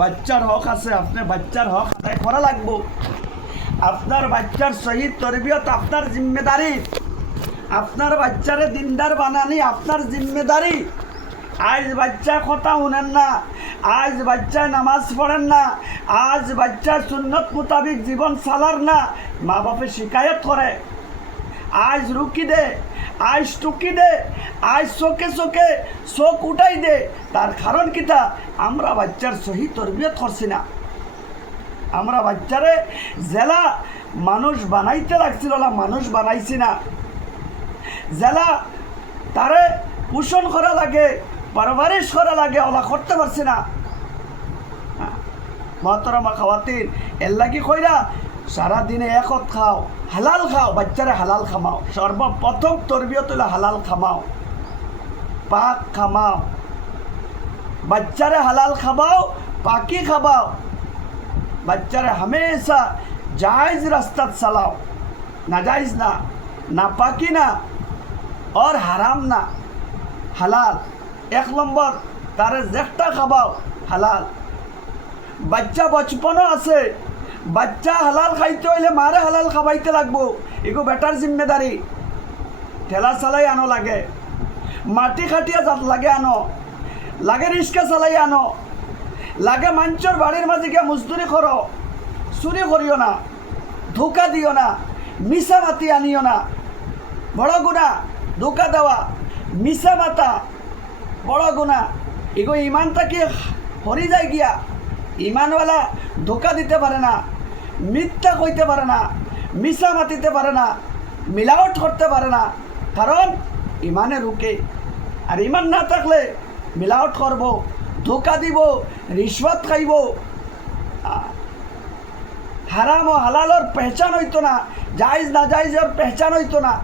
বাচ্চার হক আছে, আপনি বাচ্চার হক আদায় করা লাগবো। আপনার বাচ্চার শহীদ তরবিয়ত আপনার জিম্মেদারি, আপনার বাচ্চারে দিনদার বানানি আপনার জিম্মেদারি। আজ বাচ্চা কথা শুনেন না, আজ বাচ্চা নামাজ পড়েন না, আজ বাচ্চা সুন্নত মোতাবিক জীবন চালার না, মা বাপে শিকায়ত করে। আজ রুকি দে, আজ টুকি দে, আজ চোখে চোখে চোখ উঠাই দে। তার কারণ কিতা? আমরা বাচ্চার সহি তরবিয়ত করছি না। আমরা বাচ্চারে জেলা মানুষ বানাইতে লাগছিল না, মানুষ বানাইছি না। জেলা তারে পোষণ করা লাগে, পারভারিশ করা লাগে, ওলা করতে পারছি না। মহতরমা খাওয়াতিন এর লাগি কইরা সারাদিনে একত খাও, হালাল খাও, বাচ্চারে হালাল খামাও। সর্বপ্রথম তরবিয়ত হলো হালাল খামাও, পাক খামাও, বাচ্চারে হালাল খাবাও, পাকি খাবাও। বাচ্চারে হামেশা জায়েজ রাস্তাত চালাও, না জায়েজ না, না পাকি না, और হারাম না, হালাল। এক নম্বর তারে যেটা খাবাও হালাল। বাচ্চা বচপনও আছে, বাচ্চা হালাল খাইতে হইলে মারে হালাল খাবাইতে লাগবো, এগো বেটার জিম্মেদারি। ঠেলা চালাই আনো লাগে, মাটি খাটিয়া যাত লাগে আনো লাগে, রিক্সা চালাই আনো লাগে, মানুষের বাড়ির মাঝে গিয়ে মজদুরি করো, চুরি করিও না, ধোকা দিও না, মিশা মাতি আনিও না। বড় গুণা ধোকা দেওয়া, মিশা মাতা বড় গুণা। এগো ইমানটা কি হরি যায় গিয়া। ইমানওয়ালা ধোকা দিতে পারে না, মিথ্যা কইতে পারে না, মিশা মাতিতে পারে না, মিলাওট করতে পারে না, কারণ ইমানে রুকে। আর ইমান না থাকলে মিলাওট করব, ধোকা দিব, রিশ্বত খাইব, হারাম ও হালালর পেহচান হইতো না, জায়েজ না জায়েজের পেহচান হইতো না।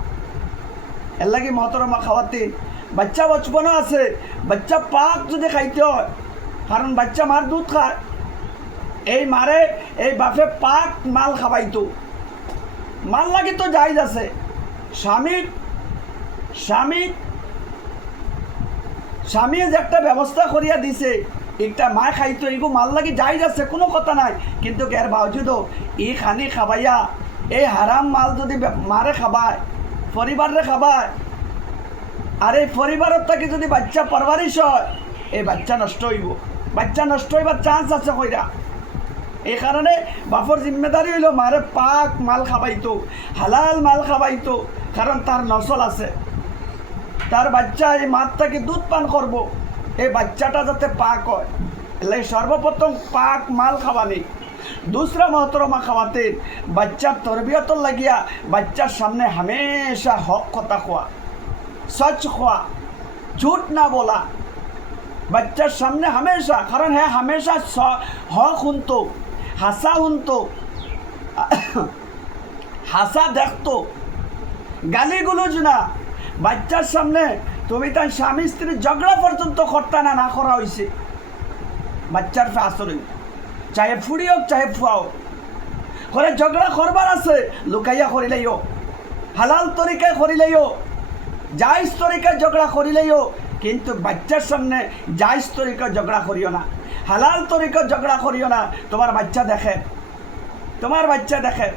এর লাগি মহতরমা খাওয়াতিন বাচ্চা বচপনও আছে, বাচ্চা পাক যদি খাইতে হয়, কারণ বাচ্চা মার দুধ খায়, এই মারে এই বাপে পাক মাল খাবাইতো, মাল লাগি তো জায়েজ আছে। স্বামী যে একটা ব্যবস্থা করিয়া দিছে, একটা মা খাইতো, এগো মাল লাগি জায়েজ আছে, কোনো কথা নাই। কিন্তু এর বাবজুদও ই খানি খাবাইয়া এই হারাম মাল যদি মারে খাবায়, পরিবারে খাবায়, আর এই পরিবারের থেকে যদি বাচ্চা পারভারিশ হয়, এই বাচ্চা নষ্ট হইব, বাচ্চা নষ্ট হইবার চান্স আছে কইরা। এই কারণে বাপর জিম্মেদারি হইল মারে পাক মাল খাবাইতো, হালাল মাল খাবাইতো, কারণ তার নসল আছে। তার বাচ্চা এই মার থেকে দুধ পান করব, এই বাচ্চাটা যাতে পাক হয়, এলে সর্বপ্রথম পাক মাল খাওয়ানি। दूसरा मोहतरमा खावाते बच्चा तरबियत लगिया बच्चार सामने हमेशा हक कथा खुआ, सच खुआ, झूठ ना बोला बच्चार सामने हमेशा। कारण है हमेशा हक শুনতো, হাসা শুনতো, হাসা দেখতো, গালিগুলোজ না। বাচ্চার সামনে তুমি তার স্বামী স্ত্রীর ঝগড়া পর্যন্ত করতে না করা হয়েছে, বাচ্চার আসরে চাহে ফুড়ি হোক চাহে ফুয়া হোক, করে ঝগড়া করবার আছে লুকাইয়া করিলেইও, হালাল তরিকায় করিলেইও, জায়েজ তরিকায় ঝগড়া করিলেইও, কিন্তু বাচ্চার সামনে জায়েজ তরিকায় ঝগড়া করিও না, হালাল তরিকায় ঝগড়া করিও না। তোমার বাচ্চা দেখে, তোমার বাচ্চা দেখে।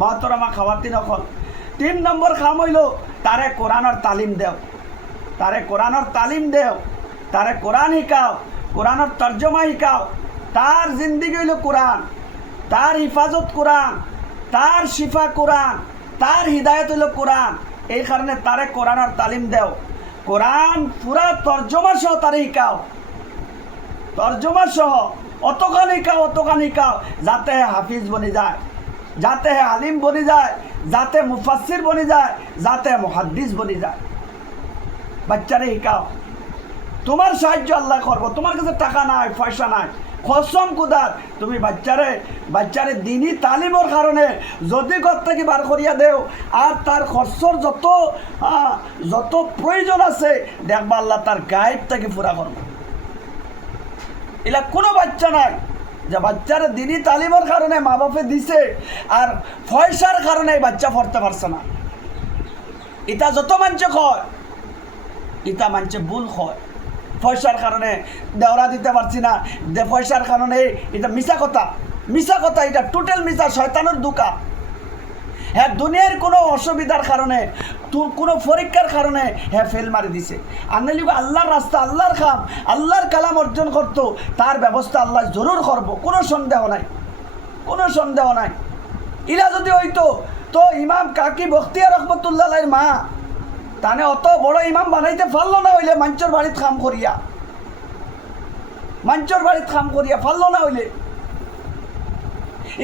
মহতরমা খাওয়াতিন হল 3 নম্বর কাম হইল তারে কোরআনের তালিম দেও, তারে কোরআনের তালিম দেও, তারে কোরআন শিকাও, কোরআনের তর্জমা শিকাও। তার জিন্দিগি হইল কোরআন, তার হিফাজত কোরআন, তার শিফা কোরআন, তার হৃদায়ত হইল কোরআন। এই কারণে তারে কোরআনের তালিম দেও, কোরআন পুরা তর্জমা সহ তারে শিকাও, তর্জমা সহ অতখান শিকাও, অতখান শিকাও, যাতে হাফিজ বনি যায়, যাতে আলিম বনি যায়, যাতে মুফাসসির বনি যায়, যাতে মুহাদ্দিস বনি যায়। বাচ্চারে শিকাও, তোমার সাহায্য আল্লাহ করবো, তোমার কাছে টাকা নাই পয়সা নাই, কসম খুদার তুমি বাচ্চারে দিনী তালিমের কারণে যদি ঘর থেকে বার করিয়া দেও, আর তার খরচর যত প্রয়োজন আছে দেখবা আল্লাহ তার গায়েব থেকে পুরা করবো। এলা কোনো বাচ্চা নাই যে বাচ্চারে দিনী তালিমের কারণে মা বাপে দিছে আর পয়সার কারণে বাচ্চা পড়তে পারছে না। এটা যত মানছে কয়, এটা মানছে ভুল হয়। পয়সার কারণে দেওয়া দিতে পারছি না, পয়সার কারণে এটা মিছা কথা, এটা টোটাল মিছা, শয়তানের দুকা। হ্যাঁ, দুনিয়ার কোনো অসুবিধার কারণে, কোনো পরীক্ষার কারণে হ্যাঁ ফেল মারি দিছে। আনলিব আল্লাহর রাস্তা, আল্লাহর কাম, আল্লাহর কালাম অর্জন করতো, তার ব্যবস্থা আল্লাহ জরুর করব, কোনো সন্দেহ নাই। ইলা যদি হইতো তো ইমাম কাকি বখতিয়ার রহমতুল্লাহ আলাইহির মা তানে অত বড় ইমাম বানাইতে পারলো না হইলে, মাঞ্চর বাড়িত কাম করিয়া পারলো না হইলে।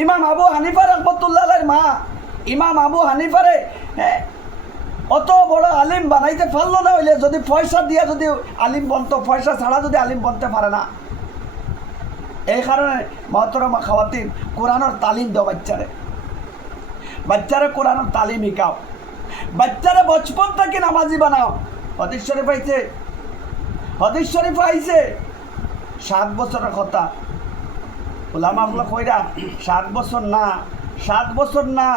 ইমাম আবু হানিফা রহমতুল্লাহ আলাইহির মা ইমাম আবু হানিফারে অত বড় আলিম বানাইতে পারলো না হইলে, যদি পয়সা দিয়া যদি আলিম বনতো, পয়সা ছাড়া যদি আলিম বনতে পারে না। এই কারণে মহতরমা খাওয়াতিন, কোরআনের তালিম দাও বাচ্চারে কোরআনের তালিম শিকাও, বাচ্চারে বচপন থেকে নামাজি বানাও। হাদিস শরীফ আইছে 7 বছরের কথা, ওলামাগুলো কইরা 7 বছর না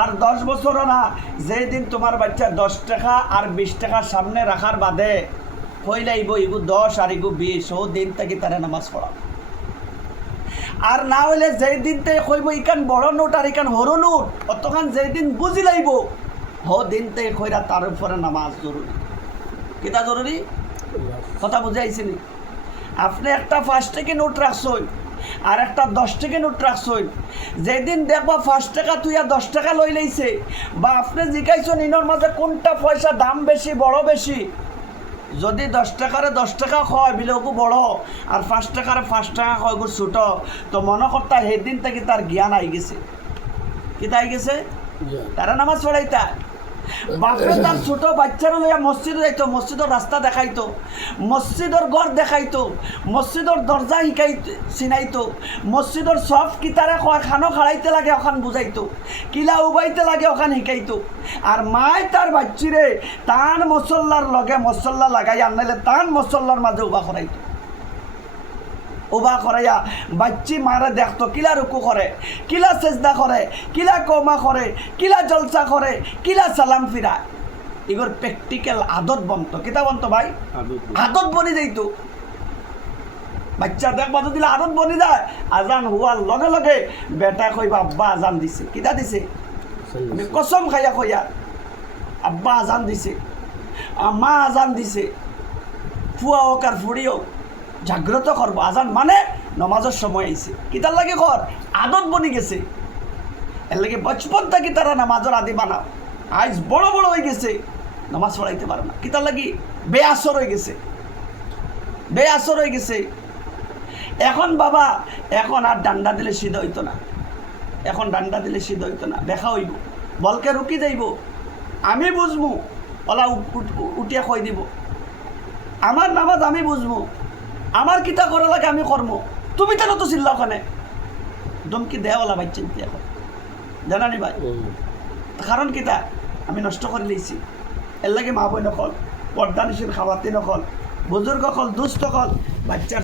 আর 10 বছরও না, যেদিন তোমার বাচ্চা 10 টাকা আর 20 টাকা সামনে রাখার বাদে কইলাইব ইগু 10 আর ইগু 20, ও দিন থেকে তারা নামাজ পড়া। আর না হইলে যেই দিন থেকে কইব ইকান বড় নোট আর ইকান হরু নোট, অতখান যেই দিন বুঝি লাইব দিন থেকে কইরা তার উপরে নামাজ জরুরি। কিতা জরুরি কথা বুঝাইছিনি? আপনি একটা 5 টাকা নোট রাখছই আর একটা 10 টাকা নোট রাখছই, যেদিন দেখবা 5 টাকা তুইয়া 10 টাকা লই লাইছে, বা আপনি জিজ্ঞাইছেন ইনোর মাঝে কোনটা পয়সা দাম বেশি বড় বেশি, যদি 10 টাকারে 10 টাকা হয় বিলগু বড় আর 5 টাকারে 5 টাকা হয় গু ছোট, তো মনে করতা সেদিন থেকে তার জ্ঞান আই গেছে। কিতা আই গেছে? তারা নামাজ পড়াইতা। বাপরে তার ছোট বাচ্চারা লইয়া মসজিদে যাইতো, মসজিদের রাস্তা দেখাইতো, মসজিদের ঘর দেখাইতো, মসজিদের দরজা চিনাইতো, মসজিদের সব কিতারে খানো খাড়াইতে লাগে ওখান বুঝাইতো, কিলা উবাইতে লাগে ওখান শিকাইতো। আর মায় তার বাচ্চিরে তান মসল্লার লগে মসল্লা লাগাই আনাইলে তান মসল্লার মাঝে উবা করাইয়া বাচ্চি মারা দেখতো কিলা রুকু করে, কিলা সেজদা করে, কিলা কমা করে, কিলা জলসা করে, কিলা সালাম ফিরা। এগুলোর প্র্যাকটিক্যাল আদত বনত। কিতা বন্ত ভাই? আদত বনি যাইতো। বাচ্চা দেখবা যদি আদত বনি যায়, আজান হওয়ার লগে লগে বেটা কইবা আব্বা আজান দিছে। কিতা দিছে? আমি কসম খাইয়া কইয়া আব্বা আজান দিছে, মা আজান দিছে, ফুয়া হোক আর ফুড়ি হোক জাগ্রত করবো। আজান মানে নমাজের সময় আইছে। কিতার লাগে কর আদত বনি গেছে। এর লাগে বচপন থাকি তারা নামাজের আদি বানাও। আজ বড় হয়ে গেছে, নামাজ পড়াইতে পারে না। কিতার লাগি বেআসর হয়ে গেছে। এখন বাবা, এখন আর ডান্ডা দিলে সিদ্ধ হইতো না, দেখা হইব, বলকে রুকি যাইব, আমি বুঝবো, ওলা উঠিয়া কই দিব, আমার নামাজ আমি বুঝবো, আমার কিতা করা লাগে আমি কর্ম, তুমি কেন তো চিল্লা ওখানে দমকি দেওয়ালা ভাই চিন্তা এখন জানানি ভাই। কারণ কিতা আমি নষ্ট করে লইছি। এর লাগে মা বই নকল, পর্দানিসীন খাওয়াতে নকল, বুজুর্গ কল, দুস্থ কল, বাচ্চার